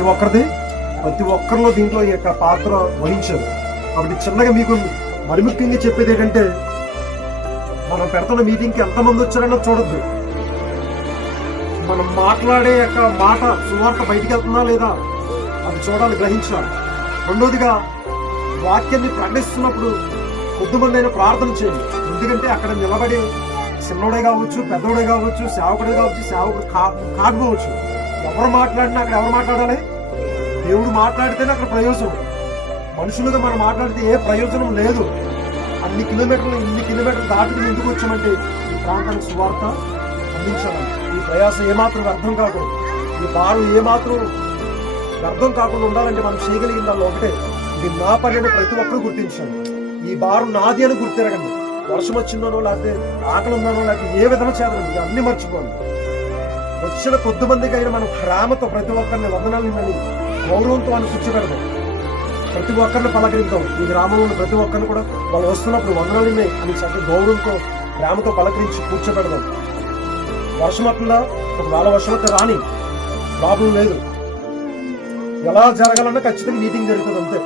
ప్రతి ఒక్కరిది ప్రతి ఒక్కరిలో దీంట్లో ఈ యొక్క పాత్ర వహించారు కాబట్టి చిన్నగా మీకు మరి ముఖ్యంగా చెప్పేది ఏంటంటే మనం పెడుతున్న మీటింగ్కి ఎంతమంది వచ్చారన్నా చూడొద్దు. మనం మాట్లాడే యొక్క మాట సువార్త బయటికి వెళ్తుందా లేదా అది చూడాలి గ్రహించాలి. రెండోదిగా వాక్యాన్ని ప్రకటిస్తున్నప్పుడు కొద్దిమంది అయినా ప్రార్థన చేయండి. ఎందుకంటే అక్కడ నిలబడి చిన్నోడే కావచ్చు పెద్దోడే కావచ్చు సేవకుడే కావచ్చు సేవకుడు కా కాకపోవచ్చు. ఎవరు మాట్లాడినా అక్కడ ఎవరు మాట్లాడాలి? దేవుడు మాట్లాడితేనే అక్కడ ప్రయోజనం. మనుషులుగా మనం మాట్లాడితే ఏ ప్రయోజనం లేదు. అన్ని కిలోమీటర్లు ఇన్ని కిలోమీటర్లు దాటుకుని ఎందుకు వచ్చామంటే ఈ ప్రాంతానికి సువార్త అందించాలి. ఈ ప్రయాసం ఏమాత్రం అర్థం కాకూడదు. ఈ బాధ ఏమాత్రం అర్థం కాకుండా ఉండాలంటే మనం చేయగలిగిన దానిలో ఒకటే. ఇది నా పని అని ప్రతి ఒక్కరు గుర్తించండి ఈ బారు నాది అని గుర్తిరగండి. వర్షం వచ్చిందనో లేకపోతే ఆకలి ఉందనో లేకపోతే ఏ విధంగా చేయాలండి అన్ని మర్చిపోండి. వచ్చిన కొద్ది మందికి అయినా మనం ప్రేమతో ప్రతి ఒక్కరిని వందనాలని గౌరవంతో అని కూర్చోబెడదాం ప్రతి ఒక్కరిని పలకరిద్దాం. ఈ గ్రామంలో ప్రతి ఒక్కరిని కూడా వాళ్ళు వస్తున్నప్పుడు వందనాలని అని చక్కగా గౌరవంతో ప్రేమతో పలకరించి కూర్చోబెడదాం వర్షం వస్తుందా ఒకవేళ వర్షం రాని ప్రాబ్లం లేదు. ఎలా జరగాలన్నా ఖచ్చితంగా మీటింగ్ జరుగుతుంది అంతే.